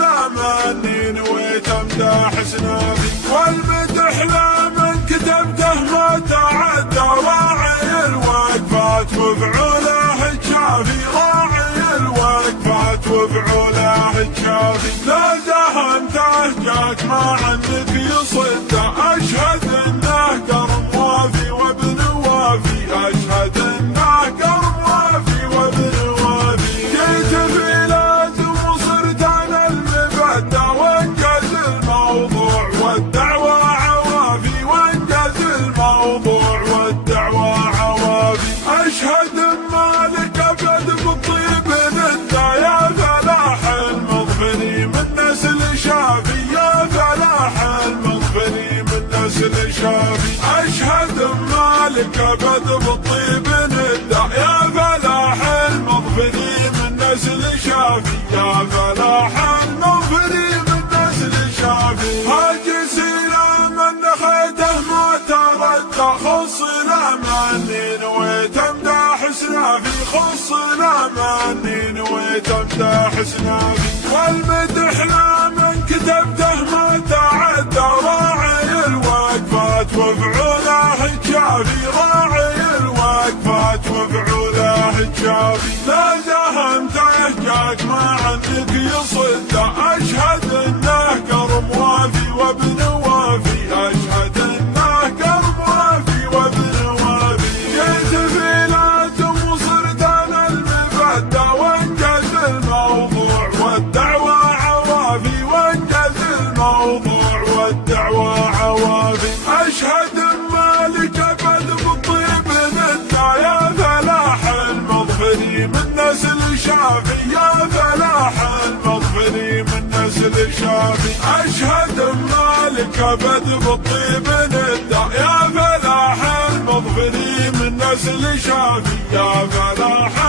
له مني نويت امدح سنافي، والمدح له من كتبته ما تعدى، راعي الوقفات وفعوله الشافي، راعي الوقفات وفعوله الشافي. لا دهنته جاك ما عنك يصده، اشهد انه قرم وافي وابن وافي، اشهد انه قرم وافي وابن وافي. جيت في لازم وصرت انا المبدع، وانجز الموضوع والدعوى عوافي، وانجز الموضوع والدعوى عوافي. اشهد مالك ابد بالطيب نده، يا فلاح المظفري من نسل شافي، يا فلاح المظفري من نسل شافي. اشهد مالك ابد بالطيب نده، يا فلاح المظفري من نسل شافي، يا فلاح المظفري من نسل شافي. هاجي سلام نخيته ما تردى، خص له مني نويت امدح سنافي، خص له مني نويت امدح سنافي. والمدح له من كتبته ما تعدى، راعي الوقفات وفعوله الشافي، راعي الوقفات وفعوله الشافي. لا دهنته جاك ما عنك يصده، اشهد انه قرم وافي وابن وافي، اشهد انه قرم وافي وابن وافي. جيت في لازم وصرت انا المبدع، وانجز الموضوع والدعوى عوافي، وانجز الموضوع والدعوى عوافي. اشهد مالك ابد بالطيب نده، يا فلاح المظفري من نسل شافي، يا فلاح المظفري من نسل شافي. اشهد مالك ابد بالطيب نده، يا فلاح المظفري من نسل شافي، يا فلاح